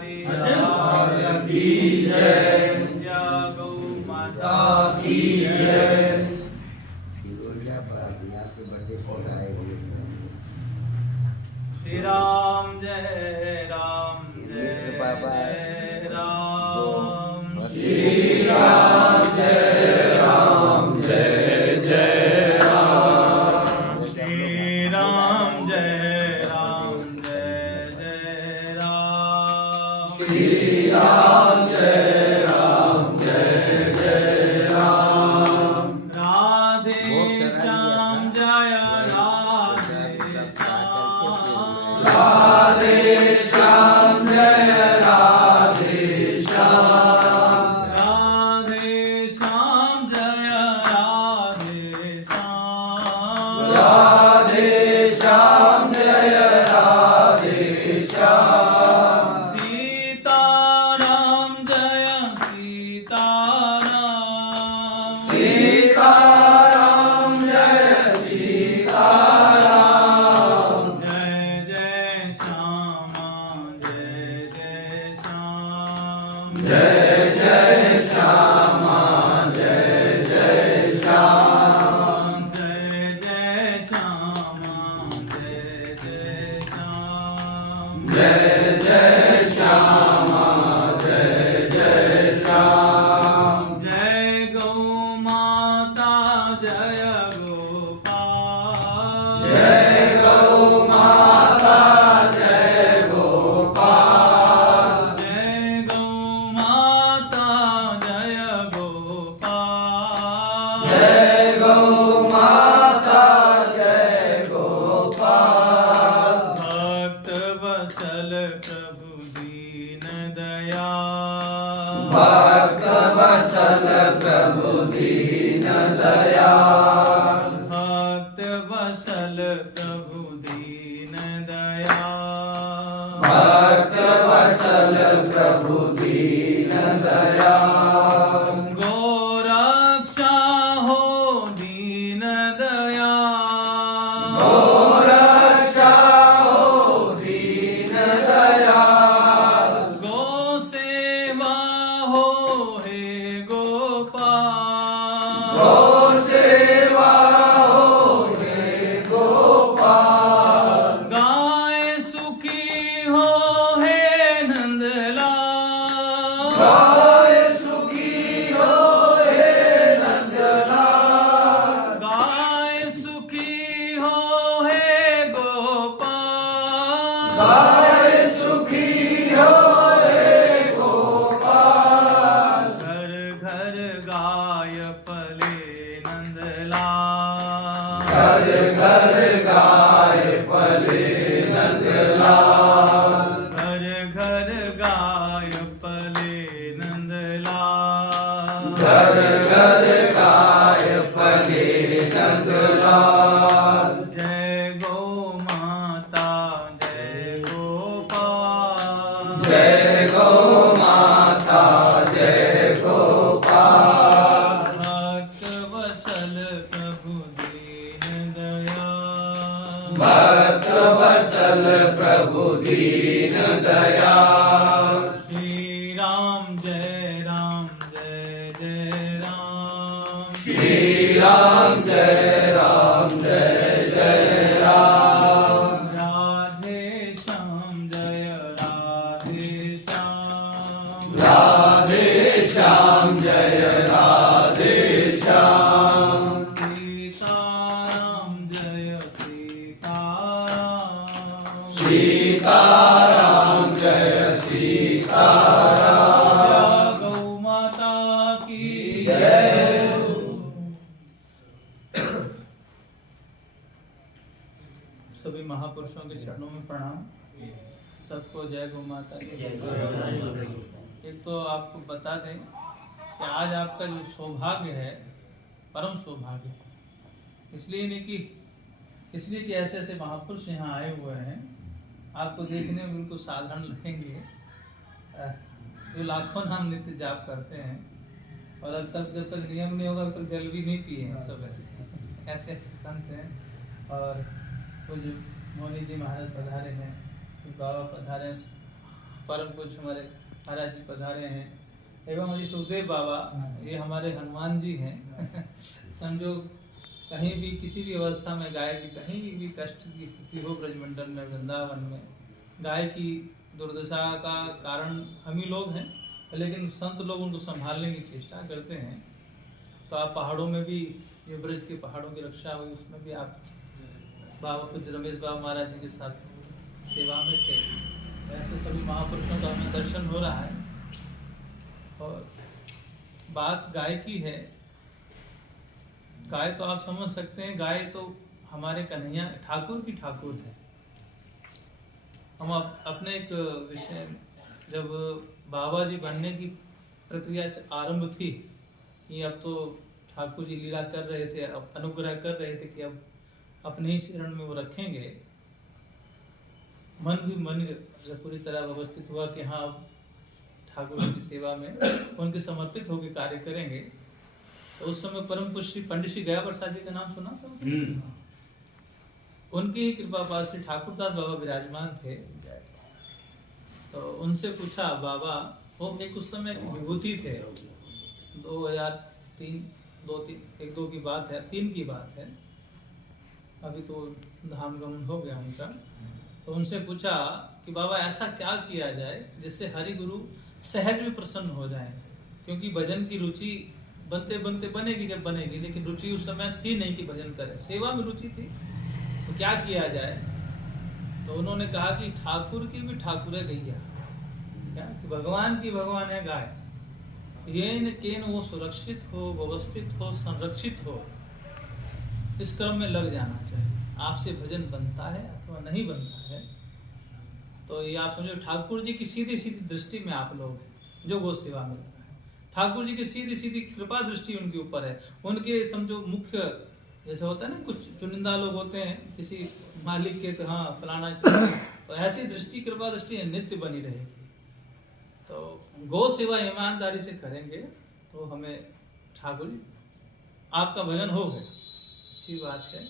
आचार्य की जय, गौ माता की जय। श्री राम जय राम जय जय राम, श्री राम जय राम जय जय राम, श्री राम जय राम जय जय राम, श्री राम जय राम जय जय राम। राधे श्याम जय राधे श्याम, राधे श्याम जय राधे श्याम, राधे श्याम जय राधे श्याम, राधे श्याम जय राधे श्याम। सीताराम जय सीताराम, सीताराम जय सीताराम, जय जय श्याम जय जय श्याम, जय जय श्याम जय जय श्याम, जय जय श्याम जय जय श्याम, जय जय श्याम जय जय श्याम। जय गौ माता जय गोपाल, जय गौ माता जय गोपाल, जय गौ माता जय गोपाल, जय गौ माता जय गोपाल। भक्त वत्सल प्रभु दीन दयाल, भक्त वत्सल प्रभु दीन दयाल, भक्त वत्सल प्रभु दीन दयाल, भक्त वत्सल प्रभु दीन दयाल। गोरक्षा हो दीन दयाल, गोरक्षा हो दीन दयाल, गो सेवा हो हे गोपाल, गो सेवा हो हे गोपाल। गाय सुखी हो हे नंदलाल, गाय सुखी हो हे नंदलाल, गाय सुखी हो हे गोपाल, गाय सुखी हो हे गोपाल। घर घर गाय पले नंदलाल, घर घर गाय पले नंदलाल, घर घर गाय पले नंदलाल, घर घर गाय पले नंदलाल। जय गौ माता जय गोपाल, जय गौ माता जय गोपाल। भक्त वत्सल प्रभु दीन दयाल, भक्त वत्सल प्रभु दीन दयाल। श्री राम जय जय राम, श्री राम जय जय राम। राधे श्याम जय राधे श्याम, राधे श्याम जय राधे श्याम। सीताराम जय सीताराम, सीताराम जय सीताराम। जय गौ माता की जय। सभी महापुरुषों के चरणों में प्रणाम। सबको जय गौ माता की जय। एक तो आपको बता दें कि आज आपका जो सौभाग्य है, परम सौभाग्य है। इसलिए कि ऐसे ऐसे महापुरुष यहाँ आए हुए हैं। आपको देखने में बिल्कुल साधारण लगेंगे, जो लाखों नाम नित्य जाप करते हैं और अब तक जब तक नियम नहीं होगा तब तक जल भी नहीं पिए हैं। सब ऐसे ऐसे संत हैं। और वो जो मोनी जी महाराज पधारे हैं, बाबा पधारे, परम पूज्य हमारे महाराज जी पधारे हैं, एवं हमारी सुखदेव बाबा, ये हमारे हनुमान जी हैं। समझो कहीं भी किसी भी अवस्था में गाय की कहीं भी कष्ट की स्थिति हो, ब्रजमंडल में, वृंदावन में, गाय की दुर्दशा का कारण हम ही लोग हैं, लेकिन संत लोग उनको संभालने की चेष्टा करते हैं। तो आप पहाड़ों में भी, जो ब्रज के पहाड़ों की रक्षा हुई, उसमें भी आप बाबा पूज्य रमेश बाबा महाराज जी के साथ सेवा में थे। ऐसे सभी महापुरुषों का हमें दर्शन हो रहा है। और बात गाय की है, गाय तो आप समझ सकते हैं, गाय तो हमारे कन्हैया ठाकुर की ठाकुर है। हम अपने एक विषय, जब बाबा जी बनने की प्रक्रिया आरंभ थी, ये अब तो ठाकुर जी लीला कर रहे थे, अब अनुग्रह कर रहे थे कि अब अपने ही शरण में वो रखेंगे। मन भी मन जब पूरी तरह व्यवस्थित हुआ कि हाँ अब ठाकुर जी की सेवा में उनके समर्पित होकर कार्य करेंगे। तो उस समय परम पूज्य श्री पंडित श्री गया प्रसाद जी का नाम सुना सब? उनकी ही कृपा पास श्री ठाकुरदास बाबा विराजमान थे। तो उनसे पूछा बाबा, वो एक उस समय विभूति थे, 2003 की बात है, 3 की बात है, अभी तो धाम गमन हो गया उनका। तो उनसे पूछा कि बाबा ऐसा क्या किया जाए जिससे हरि गुरु सहज में प्रसन्न हो जाए, क्योंकि भजन की रुचि बनते बनते बनेगी जब बनेगी, लेकिन रुचि उस समय थी नहीं कि भजन करे, सेवा में रुचि थी। तो क्या किया जाए? तो उन्होंने कहा कि ठाकुर की भी ठाकुर है गैया, क्या कि भगवान की भगवान है गाय। येन केन वो सुरक्षित हो, व्यवस्थित हो, संरक्षित हो, इस क्रम में लग जाना चाहिए। आपसे भजन बनता है अथवा नहीं बनता है, तो ये आप समझो ठाकुर जी की सीधी सीधी दृष्टि में आप लोग हैं जो गो सेवा में लगा है। ठाकुर जी की सीधी सीधी कृपा दृष्टि उनके ऊपर है। उनके समझो मुख्य, जैसे होता है ना, कुछ चुनिंदा लोग होते हैं किसी मालिक के, हाँ फलाना, तो ऐसी दृष्टि, कृपा दृष्टि नित्य बनी रहेगी। तो गौ सेवा ईमानदारी से करेंगे तो हमें ठाकुर जी आपका भजन हो गया, अच्छी बात है।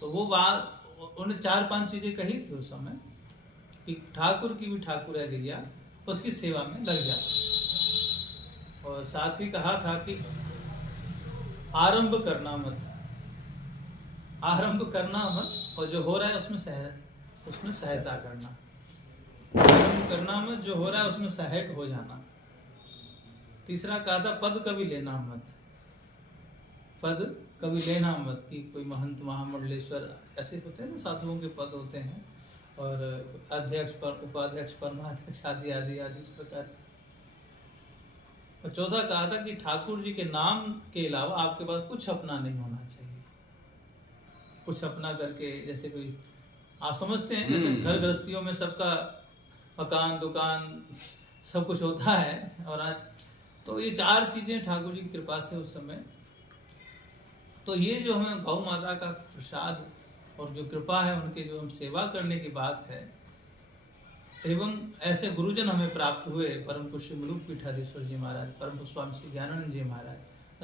तो वो बात उन्होंने 4-5 चीजें कही थी उस समय कि ठाकुर की भी ठाकुर है गैया, उसकी सेवा में लग जाए। और साथ ही कहा था कि आरंभ करना मत, आरंभ करना मत, और जो हो रहा है उसमें सहायता करना। आरंभ करना मत, जो हो रहा है उसमें सहायक हो जाना। तीसरा कहा था पद कभी लेना मत, पद कभी लेना मत, कि कोई महंत महामंडलेश्वर ऐसे होते हैं ना, साधुओं के पद होते हैं, और अध्यक्ष पर, उपाध्यक्ष, परमाध्यक्ष आदि आदि आदि इस प्रकार। और चौथा कहा था कि ठाकुर जी के नाम के अलावा आपके पास कुछ अपना नहीं होना चाहिए। कुछ अपना करके, जैसे कोई आप समझते हैं जैसे घर गृहस्थियों में सबका मकान दुकान सब कुछ होता है, और आज तो ये 4 चीजें ठाकुर जी की कृपा से उस समय, तो ये जो हमें गौ माता का प्रसाद और जो कृपा है उनके, जो हम सेवा करने की बात है, एवं ऐसे गुरुजन हमें प्राप्त हुए, परम पूज्य मुलुक पीठाधीश्वर जी महाराज, परम पूज्य स्वामी श्री ज्ञानानंद जी महाराज।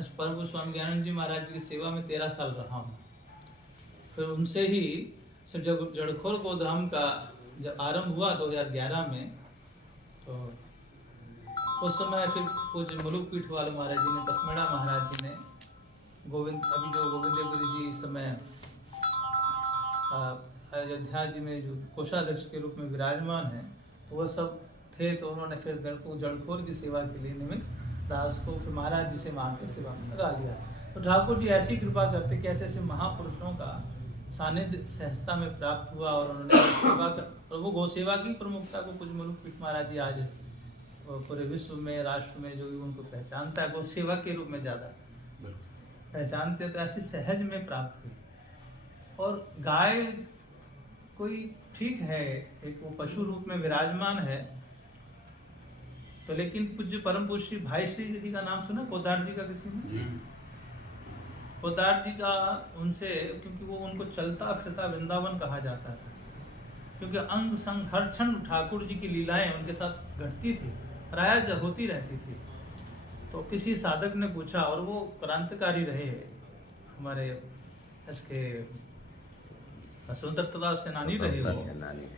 परम पूज्य स्वामी ज्ञानानंद जी महाराज जी की सेवा में 13 साल रहा हूँ। फिर उनसे ही जब जड़खोर गोधाम का जब आरंभ हुआ 2011 में, तो उस समय फिर पूज्य मुलुक पीठ वाले महाराज जी ने, पथमेड़ा महाराज जी ने, गोविंद, अभी जो गोविंदेवगिरी जी इस समय अयोध्या जी में जो कोषाध्यक्ष के रूप में विराजमान है, तो वह सब थे। तो उन्होंने फिर घर को जड़खोर की सेवा के लिए निमित्त दास को फिर महाराज जी से मांग के सेवा में लगा लिया। तो ठाकुर जी ऐसी कृपा करते कि ऐसे ऐसे महापुरुषों का सानिध्य सहजता में प्राप्त हुआ, और उन्होंने सेवा कर, और वो गौ सेवा की प्रमुखता को कुछ मुलुक पीठ महाराज जी आज पूरे विश्व में, राष्ट्र में जो भी उनको पहचानता है, गौ सेवा के रूप में ज्यादा पहचानते, तो ऐसी सहज में प्राप्त हुई। और गाय कोई ठीक है, एक वो पशु रूप में विराजमान है, तो लेकिन पूज्य परम पूज्य श्री भाई श्री जी का नाम सुना, पोदार जी का किसी ने? पोदार जी का उनसे, क्योंकि वो उनको चलता फिरता वृंदावन कहा जाता था, क्योंकि अंग संग हर क्षण ठाकुर जी की लीलाएं उनके साथ घटती थी, प्रायः होती रहती थी। तो किसी साधक ने पूछा, और वो क्रांतिकारी रहे हमारे इसके स्वतंत्रता सेनानी रहे, वो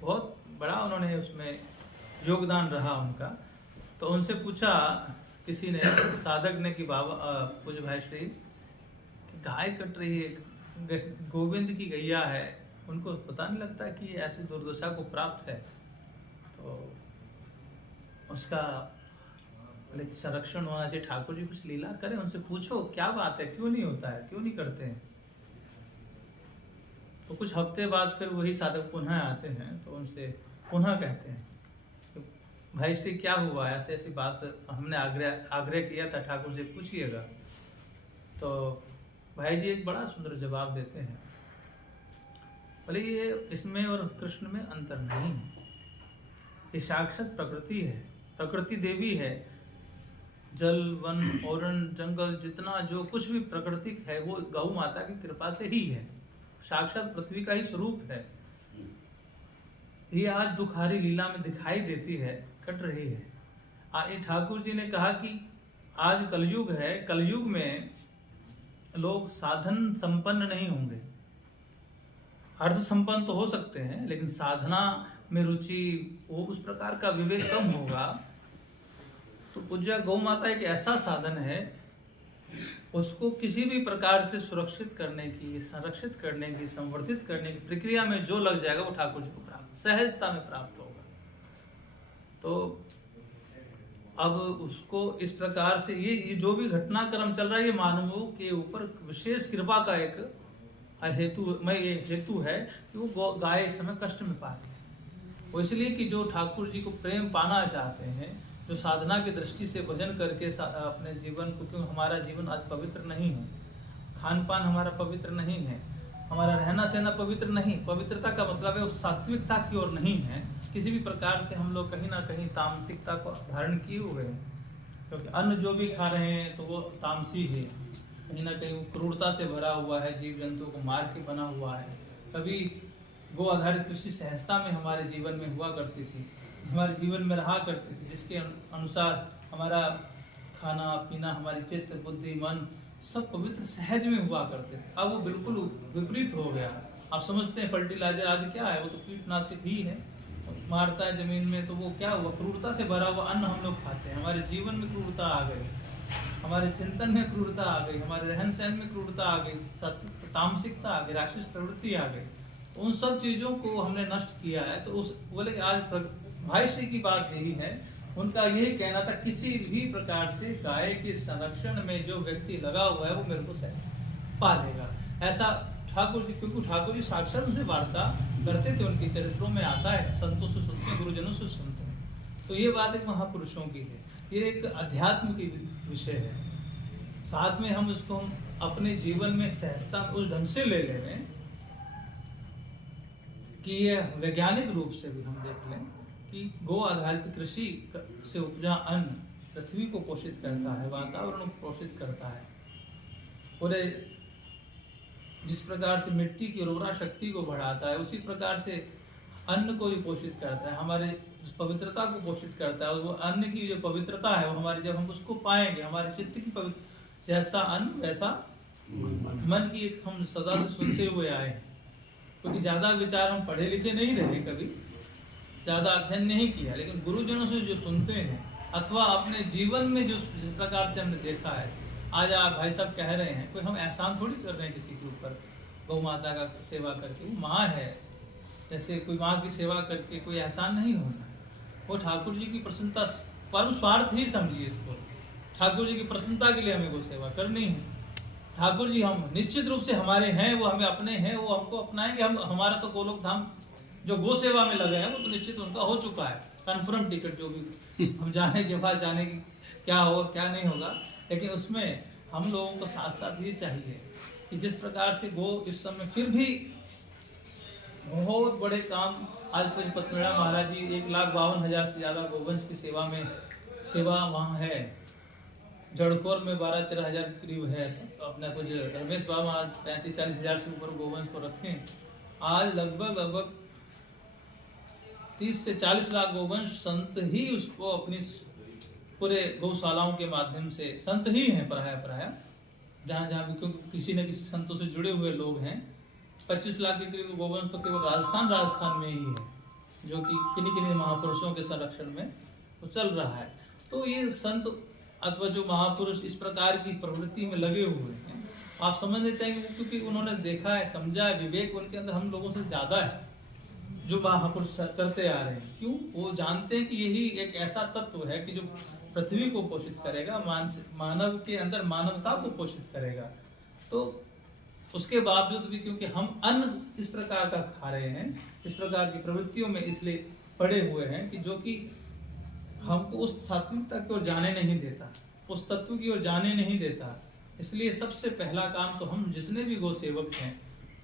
बहुत बड़ा उन्होंने उसमें योगदान रहा उनका। तो उनसे पूछा किसी ने, साधक ने, कि बाबा पूज्य भाई श्री, गाय कट रही है, गोविंद की गैया है, उनको पता नहीं लगता कि ऐसी दुर्दशा को प्राप्त है, तो उसका संरक्षण होना चाहिए। ठाकुर जी कुछ लीला करें, उनसे पूछो क्या बात है, क्यों नहीं होता है, क्यों नहीं करते हैं। तो कुछ हफ्ते बाद फिर वही साधक पुनः आते हैं, तो उनसे पुनः कहते हैं तो भाई श्री क्या हुआ, ऐसे ऐसी बात हमने आग्रह किया था, ठाकुर से पूछिएगा। तो भाई जी एक बड़ा सुंदर जवाब देते हैं, बोले ये इसमें और कृष्ण में अंतर नहीं है, ये साक्षात प्रकृति है, प्रकृति देवी है। जल, वन, औरण, जंगल, जितना जो कुछ भी प्रकृति है वो गौ माता की कृपा से ही है, साक्षात पृथ्वी का ही स्वरूप है। ये आज दुखारी लीला में दिखाई देती है, कट रही है। ठाकुर जी ने कहा कि आज कलयुग है, कलयुग में लोग साधन संपन्न नहीं होंगे, अर्थ संपन्न तो हो सकते हैं, लेकिन साधना में रुचि, वो उस प्रकार का विवेक कम होगा। तो पूज्य गौ माता एक ऐसा साधन है, उसको किसी भी प्रकार से सुरक्षित करने की, संरक्षित करने की, संवर्धित करने की प्रक्रिया में जो लग जाएगा वो ठाकुर जी को प्राप्त, सहजता में प्राप्त होगा। तो अब उसको इस प्रकार से ये जो भी घटनाक्रम चल रहा है, ये मानवों के ऊपर विशेष कृपा का एक हेतु है कि वो गाय इस समय कष्ट में पा रही है। वो इसलिए कि जो ठाकुर जी को प्रेम पाना चाहते हैं, जो साधना की दृष्टि से भजन करके अपने जीवन को, क्योंकि हमारा जीवन आज पवित्र नहीं है, खान पान हमारा पवित्र नहीं है, हमारा रहना सहना पवित्र नहीं, पवित्रता का मतलब है उस सात्विकता की ओर नहीं है। किसी भी प्रकार से हम लोग कहीं ना कहीं तामसिकता को धारण किए हुए हैं, क्योंकि अन्न जो भी खा रहे हैं तो वो तामसी है, कहीं ना कहीं क्रूरता से भरा हुआ है, जीव जंतु को मार के बना हुआ है। कभी गो आधारित कृषि सहजता में हमारे जीवन में हुआ करती थी, हमारे जीवन में रहा करती थी, जिसके अनुसार हमारा खाना पीना, हमारी चित्त, बुद्धि, मन सब पवित्र सहज में हुआ करते थे। अब वो बिल्कुल विपरीत हो गया। आप समझते हैं फर्टिलाइजर आदि क्या है, वो तो कीटनाशक ही है, मारता है जमीन में, तो वो क्या हुआ, क्रूरता से भरा हुआ अन्न हम लोग खाते हैं। हमारे जीवन में क्रूरता आ गई, हमारे चिंतन में क्रूरता आ गई, हमारे रहन सहन में क्रूरता आ गई, तामसिकता आ गई, राक्षस प्रवृत्ति आ गई। उन सब चीजों को हमने नष्ट किया है। तो उस बोले कि आज भाई श्री की बात यही है, उनका यही कहना था, किसी भी प्रकार से गाय के संरक्षण में जो व्यक्ति लगा हुआ है वो मेरे को पालेगा, ऐसा ठाकुर जी, क्योंकि ठाकुर जी साक्षात उनसे वार्ता करते थे, उनके चरित्रों में आता है, संतों से सुनते हैं, गुरुजनों से सुनते हैं। तो ये बात एक महापुरुषों की है, ये एक अध्यात्म की विषय है। साथ में हम उसको अपने जीवन में सहजता उस ढंग से ले लें कि ये वैज्ञानिक रूप से भी हम देख लें कि गो आधारित कृषि से उपजा अन्न पृथ्वी को पोषित करता है, वातावरण को पोषित करता है, और जिस प्रकार से मिट्टी की उर्वरा शक्ति को बढ़ाता है, उसी प्रकार से अन्न को भी पोषित करता है, हमारे पवित्रता को पोषित करता है। और वो अन्न की जो पवित्रता है वो हमारे, जब हम उसको पाएंगे, हमारे चित्त की पवित्र, जैसा अन्न वैसा मन की एक हम सदा से सुनते हुए आए हैं। क्योंकि ज्यादा विचार हम पढ़े लिखे नहीं रहे, कभी ज्यादा अध्ययन नहीं किया, लेकिन गुरुजनों से जो सुनते हैं अथवा अपने जीवन में जिस प्रकार से हमने देखा है, आज आप भाई साहब कह रहे हैं, कोई हम एहसान थोड़ी कर रहे हैं किसी के ऊपर, गौ माता का सेवा करके, वो माँ है, जैसे कोई माँ की सेवा करके कोई एहसान नहीं होता है। वो ठाकुर जी की प्रसन्नता, परम स्वार्थ ही समझिए इसको, ठाकुर जी की प्रसन्नता के लिए हमें वो सेवा करनी है। ठाकुर जी हम निश्चित रूप से हमारे हैं, वो हमें अपने हैं, वो हमको अपनाएंगे। हम हमारा तो गोलोक धाम जो गो सेवा में लगे हैं वो तो निश्चित उनका हो चुका है, कन्फर्म टिकट जो भी हम जाने के बाद जाने की क्या होगा क्या नहीं होगा। लेकिन उसमें हम लोगों को साथ साथ ये चाहिए कि जिस प्रकार से गो इस समय फिर भी बहुत बड़े काम, आज पूज्य पथमेड़ा महाराज जी 1,52,000 से ज्यादा गोवंश की सेवा में सेवा वहाँ है। जड़कोर में 12-13 हजार के करीब है। अपने कुछ रमेश बाबा आज 35-40 हजार से ऊपर गोवंश को रखें। आज लगभग 30 से 40 लाख गोवंश संत ही उसको अपनी पूरे गौशालाओं के माध्यम से, संत ही हैं प्राय जहाँ भी, क्योंकि किसी न किसी संतों से जुड़े हुए लोग हैं। 25 लाख के करीब गोवंश तो केवल राजस्थान में ही है। जो कि किन्हीं किन्हीं महापुरुषों के संरक्षण में वो चल रहा है। तो ये संत अथवा जो महापुरुष इस प्रकार की प्रवृत्ति में लगे हुए हैं, आप समझ लेते हैं कि क्योंकि उन्होंने देखा है, समझा है, विवेक उनके अंदर हम लोगों से ज्यादा है जो महापुरुष करते आ रहे हैं। क्यों? वो जानते हैं कि यही एक ऐसा तत्व है कि जो पृथ्वी को पोषित करेगा, मानव के अंदर मानवता को पोषित करेगा। तो उसके बावजूद भी क्योंकि हम अन्न इस प्रकार का खा रहे हैं, इस प्रकार की प्रवृत्तियों में इसलिए पड़े हुए हैं कि जो कि हमको उस सात्विकता की ओर जाने नहीं देता, उस तत्व की ओर जाने नहीं देता। इसलिए सबसे पहला काम तो हम जितने भी गौ सेवक हैं,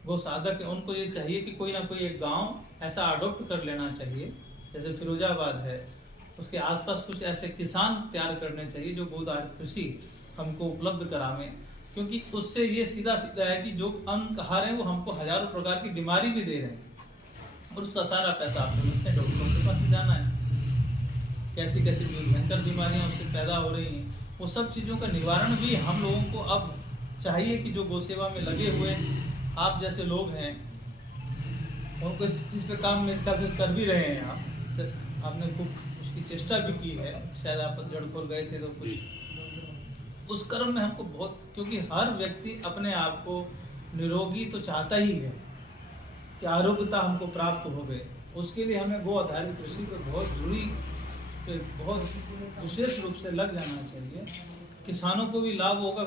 गौ साधक हैं, उनको ये चाहिए कि कोई ना कोई एक गांव ऐसा अडॉप्ट कर लेना चाहिए, जैसे फिरोजाबाद है, उसके आसपास कुछ ऐसे किसान तैयार करने चाहिए जो गोदार कृषि हमको उपलब्ध करावें। क्योंकि उससे ये सीधा सीधा है कि जो अन्न खा रहे हैं वो हमको हजारों प्रकार की बीमारी भी दे रहे हैं, और उसका सारा पैसा आप समझते हैं डॉक्टरों के पास ही जाना है। कैसी कैसी भयंकर बीमारियां उससे पैदा हो रही हैं, वो सब चीज़ों का निवारण भी हम लोगों को अब चाहिए कि जो गौ सेवा में लगे हुए आप जैसे लोग हैं, उनको इस चीज़ पे काम मेरे ख्याल से कर भी रहे हैं। आपने खूब उसकी चेष्टा भी की है, शायद आप जड़पुर गए थे तो कुछ उस कर्म में हमको बहुत, क्योंकि हर व्यक्ति अपने आप को निरोगी तो चाहता ही है कि आरोग्यता हमको प्राप्त हो गए। उसके लिए हमें गो आधारित कृषि पर बहुत विशेष रूप से लग जाना चाहिए। किसानों को भी लाभ होगा,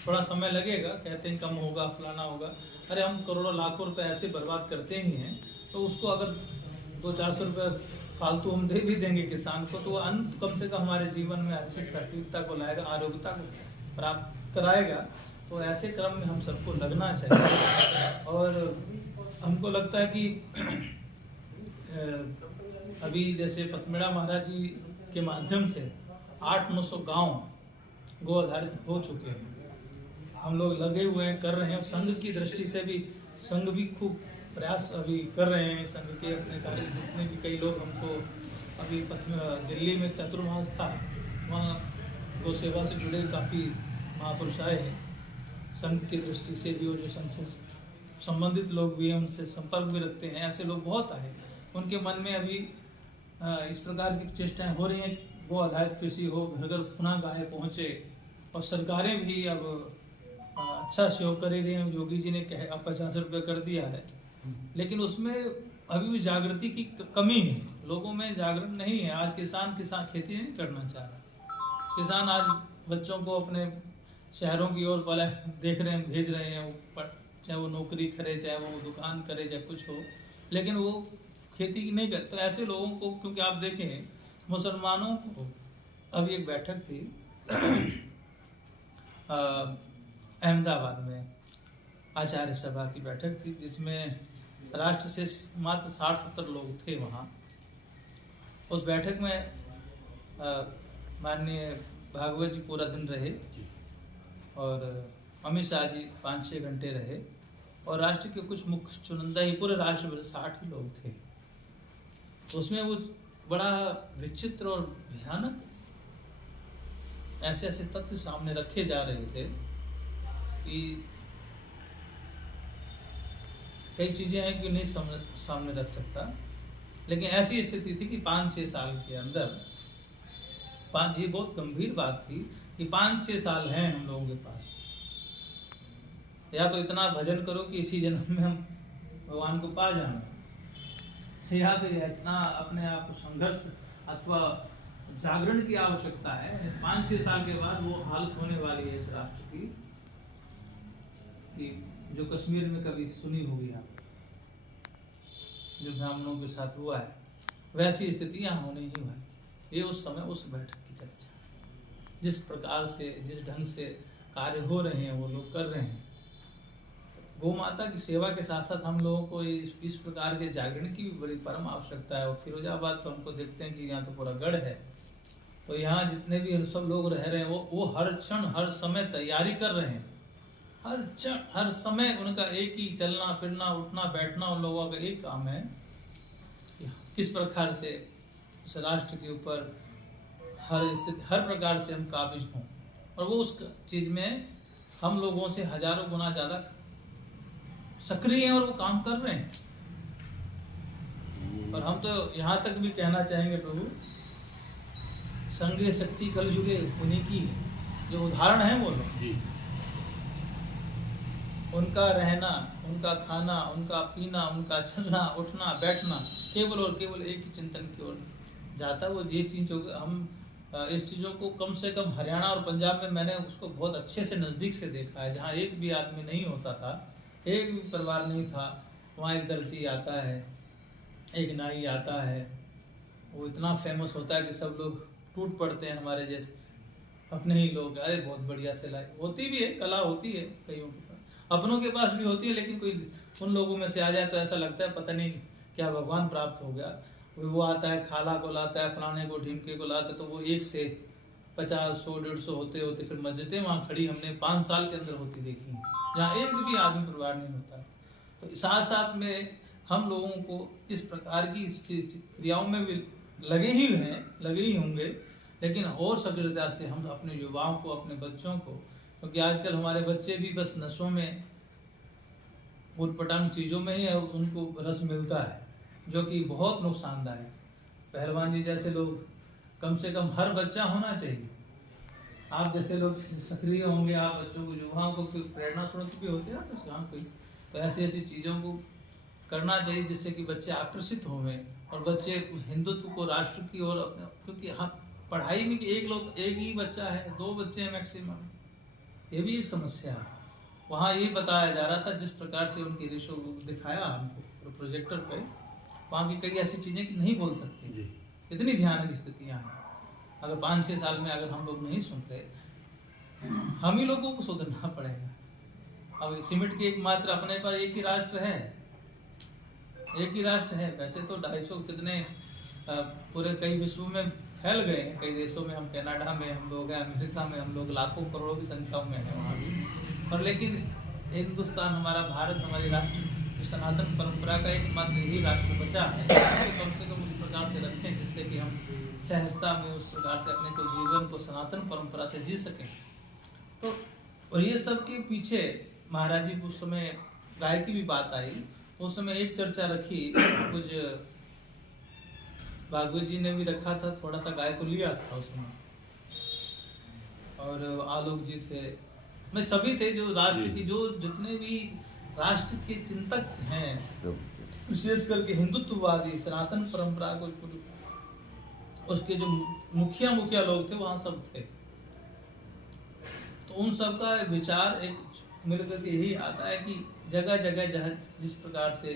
थोड़ा समय लगेगा, कहते हैं कम होगा, फलाना होगा। अरे हम करोड़ों लाखों रुपए ऐसे बर्बाद करते ही हैं, तो उसको अगर 200-400 रुपये फालतू हम दे भी देंगे किसान को, तो वो अन्न कम से कम हमारे जीवन में अच्छी सात्विकता को लाएगा, आरोग्यता को प्राप्त कराएगा। तो ऐसे क्रम में हम सबको लगना चाहिए। और हमको लगता है कि अभी जैसे पथमेड़ा महाराज जी के माध्यम से 800-900 गांव गो आधारित हो चुके हैं। हम लोग लगे हुए हैं, कर रहे हैं। संघ की दृष्टि से भी संघ भी खूब प्रयास अभी कर रहे हैं। संघ के अपने कार्य जितने भी कई लोग हमको अभी दिल्ली में चतुर्मास था, वहाँ गौ सेवा से जुड़े काफ़ी महापुरुष आए हैं। संघ की दृष्टि से भी, और जो संघ से संबंधित लोग भी हैं उनसे संपर्क भी रखते हैं, ऐसे लोग बहुत आए। उनके मन में अभी इस प्रकार की चेष्टाएं हो रही हैं कि गो आधारित कृषि हो, घर घर पुनः गाय पहुँचे। और सरकारें भी अब अच्छा सहयोग कर रही हैं। योगी जी ने 50 रुपये कर दिया है, लेकिन उसमें अभी भी जागृति की कमी है, लोगों में जागरण नहीं है। आज किसान खेती नहीं करना चाह रहा। किसान आज बच्चों को अपने शहरों की ओर वाला देख रहे हैं, भेज रहे हैं, चाहे वो नौकरी करे, चाहे वो दुकान करे, चाहे कुछ हो, लेकिन वो खेती नहीं करते। तो ऐसे लोगों को, क्योंकि आप देखें मुसलमानों को, अभी एक बैठक थी अहमदाबाद में, आचार्य सभा की बैठक थी, जिसमें राष्ट्र से मात्र 60-70 लोग थे वहाँ। उस बैठक में माननीय भागवत जी पूरा दिन रहे, और अमित शाह जी 5-6 घंटे रहे, और राष्ट्र के कुछ मुख्य चुनिंदा ही, पूरे राष्ट्र में 60 ही लोग थे। उसमें वो बड़ा विचित्र और भयानक ऐसे ऐसे तथ्य सामने रखे जा रहे थे कि कई चीजें हैं कि नहीं सामने रख सकता, लेकिन ऐसी स्थिति थी कि 5-6 साल के अंदर, ये बहुत गंभीर बात थी कि 5-6 साल हैं हम लोगों के पास, या तो इतना भजन करो कि इसी जन्म में हम भगवान को पा जाएं, या फिर इतना अपने आप को संघर्ष अथवा जागरण की आवश्यकता है। 5-6 साल के बाद वो हालत होने वाली है इस राष्ट्र की, कि जो कश्मीर में कभी सुनी होगी आप, जो ब्राह्मणों के साथ हुआ है, वैसी स्थिति यहाँ होने ही वाली। ये उस समय उस बैठक की चर्चा, जिस प्रकार से, जिस ढंग से कार्य हो रहे हैं वो लोग कर रहे हैं। गौ माता की सेवा के साथ साथ हम लोगों को इस प्रकार के जागरण की भी बड़ी परम आवश्यकता है। और फिरोजाबाद तो हमको देखते हैं कि यहाँ तो पूरा गढ़ है, तो यहाँ जितने भी सब लोग रह रहे हैं वो हर क्षण हर समय तैयारी कर रहे हैं। हर क्षण हर समय उनका एक ही चलना फिरना उठना बैठना, उन लोगों का एक काम है कि किस प्रकार से इस राष्ट्र के ऊपर हर स्थिति हर प्रकार से हम काबिज हों, और वो उस चीज़ में हम लोगों से हजारों गुना ज़्यादा सक्रिय हैं और वो काम कर रहे हैं। और हम तो यहाँ तक भी कहना चाहेंगे प्रभु, संघे शक्ति कल युगे उन्हीं की है, जो उदाहरण है वो लोग, उनका रहना, उनका खाना, उनका पीना, उनका चलना उठना बैठना केवल और केवल एक ही चिंतन की ओर जाता है। वो ये चीज़ों हम इस चीज़ों को कम से कम हरियाणा और पंजाब में मैंने उसको बहुत अच्छे से नज़दीक से देखा है, जहाँ एक भी आदमी नहीं होता था, एक भी परिवार नहीं था, वहाँ एक दर्जी आता है, एक नाई आता है, वो इतना फेमस होता है कि सब लोग टूट पड़ते हैं हमारे जैसे अपने ही लोग, अरे बहुत बढ़िया सिलाई होती भी है, कला होती है कईयों के पास, अपनों के पास भी होती है, लेकिन कोई उन लोगों में से आ जाए तो ऐसा लगता है पता नहीं क्या भगवान प्राप्त हो गया। वो आता है, खाला को लाता है, फलाने को ढीमके को लाता है, तो वो एक से 50, 100, 150 होते होते फिर मस्जिदें वहाँ खड़ी हमने 5 साल के अंदर होती देखी, जहाँ एक भी आदमी परिवार नहीं होता। तो साथ साथ में हम लोगों को इस प्रकार की क्रियाओं में भी लगे ही होंगे, लेकिन और सक्रियता से हम अपने युवाओं को, अपने बच्चों को, क्योंकि आजकल हमारे बच्चे भी बस नशों में, उटपटांग चीज़ों में ही उनको रस मिलता है, जो कि बहुत नुकसानदायक। पहलवान जी जैसे लोग, कम से कम हर बच्चा होना चाहिए, आप जैसे लोग सक्रिय होंगे, आप बच्चों को, युवाओं को प्रेरणा स्रोत भी होते हैं तो इस्लाम को, तो ऐसी ऐसी चीज़ों को करना चाहिए जिससे कि बच्चे आकर्षित होंगे और बच्चे हिंदुत्व को, राष्ट्र की ओर अपने, क्योंकि हाँ पढ़ाई में एक ही बच्चा है, 2 बच्चे हैं मैक्सिमम, ये भी एक समस्या है। वहाँ ये बताया जा रहा था, जिस प्रकार से उनकी रेशो दिखाया हमको प्रोजेक्टर पे, वहाँ की कई ऐसी चीज़ें कि नहीं बोल सकते, इतनी भयानक स्थितियाँ हैं। अगर 5-6 साल में अगर हम लोग नहीं सुनते, हम ही लोगों को सुधरना पड़ेगा। अब सीमेंट की एकमात्र अपने पास एक ही राष्ट्र है, वैसे तो 250 कितने पूरे कई विश्व में फैल गए हैं, कई देशों में, हम कनाडा में हम लोग हैं, अमेरिका में हम लोग लाखों करोड़ों की संख्या में है वहाँ भी, और लेकिन हिंदुस्तान, हमारा भारत, हमारी राष्ट्र सनातन परंपरा का एकमात्र यही राष्ट्र बचा है। तो कम से कम उस प्रकार से रखें जिससे कि हम सहजता में उस प्रकार से अपने को जीवन को सनातन परंपरा से जी सकें। तो और ये सब के पीछे महाराज जी उस समय गाय की भी बात आई, उस समय एक चर्चा रखी, कुछ भागवत जी ने भी रखा था, थोड़ा सा गाय को लिया था उसमें, और आलोक जी थे, मैं सभी थे जो राष्ट्र की, जो जितने भी राष्ट्र के चिंतक हैं, विशेष करके हिंदुत्ववादी, सनातन परंपरा को, उसके जो मुखिया लोग थे वहाँ सब थे। तो उन सब का विचार एक मिलकर के यही आता है कि जगह जगह जहाँ जिस प्रकार से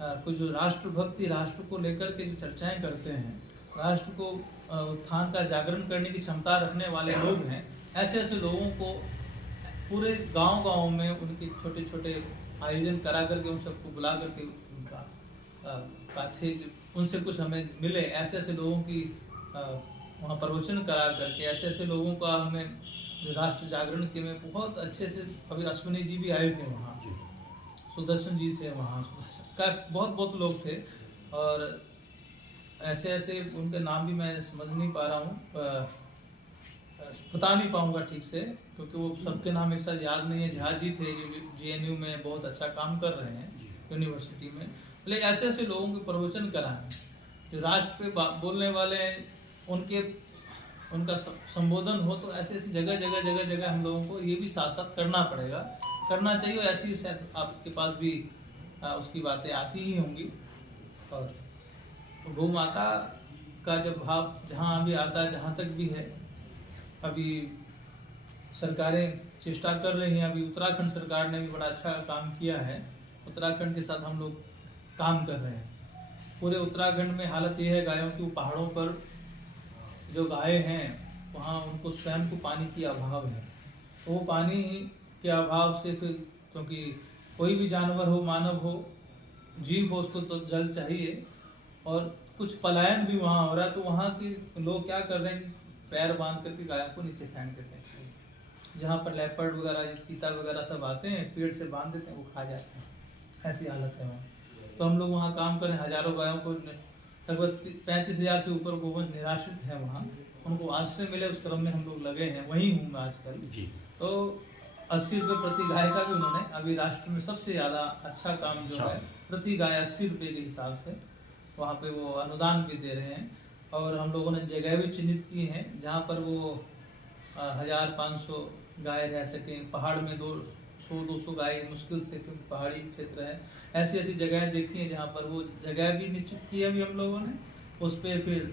कुछ जो राष्ट्रभक्ति, राष्ट्र को लेकर के जो चर्चाएं करते हैं, राष्ट्र को उत्थान का जागरण करने की क्षमता रखने वाले लोग हैं, ऐसे ऐसे लोगों को पूरे गांव में उनके छोटे छोटे आयोजन करा करके उन सबको बुला करके उनका बातें, उनसे कुछ हमें मिले, ऐसे ऐसे लोगों की वहाँ प्रवचन करा करके, ऐसे ऐसे लोगों का हमें राष्ट्र जागरण के में बहुत अच्छे से, अभी अश्विनी जी भी आए थे वहाँ, सुदर्शन जी थे वहाँ, का बहुत लोग थे, और ऐसे ऐसे उनके नाम भी मैं समझ नहीं पा रहा हूँ, बता नहीं पाऊंगा ठीक से, क्योंकि वो सबके नाम एक साथ याद नहीं है। झा जी थे जो JNU में बहुत अच्छा काम कर रहे हैं यूनिवर्सिटी में, लेकिन ऐसे ऐसे लोगों के प्रवचन कराएं जो राष्ट्र पे बोलने वाले हैं, उनका संबोधन हो, तो ऐसे ऐसी जगह हम लोगों को ये भी साथ साथ करना चाहिए। ऐसी शायद आपके पास भी उसकी बातें आती ही होंगी। और गौ माता का जब भाव जहाँ अभी आता है, जहाँ तक भी है, अभी सरकारें चेष्टा कर रही हैं, अभी उत्तराखंड सरकार ने भी बड़ा अच्छा काम किया है, उत्तराखंड के साथ हम लोग काम कर रहे हैं। पूरे उत्तराखंड में हालत ये है गायों की, पहाड़ों पर जो गाय हैं वहाँ उनको स्वयं को पानी की अभाव है, तो वो पानी के अभाव से फिर, क्योंकि कोई भी जानवर हो, मानव हो, जीव हो, उसको तो जल चाहिए, और कुछ पलायन भी वहाँ हो रहा है। तो वहाँ के लोग क्या कर रहे हैं, पैर बांध करके गायों को नीचे फेंक देते हैं, जहाँ पर लेपर्ड वगैरह, चीता वगैरह सब आते हैं, पेड़ से बांध देते हैं, वो खा जाते हैं, ऐसी हालत है वहाँ। तो हम लोग वहाँ काम करें, हजारों गायों को, लगभग 35,000 से ऊपर गोवंश निराश्रित है वहाँ, उनको आश्रय मिले, उस क्रम में हम लोग लगे हैं, वहीं हूँ मैं आजकल। तो 80 रुपये प्रति गाय का भी उन्होंने, अभी राष्ट्र में सबसे ज़्यादा अच्छा काम जो है, प्रति गाय 80 रुपये के हिसाब से वहाँ पे वो अनुदान भी दे रहे हैं। और हम लोगों ने जगह भी चिन्हित की हैं जहाँ पर वो 1500 गाय रह सकें। पहाड़ में 200 गाय मुश्किल से, क्योंकि पहाड़ी क्षेत्र है। ऐसी ऐसी जगहें देखी हैं जहाँ पर वो जगह भी निश्चित की है अभी हम लोगों ने, उस पर फिर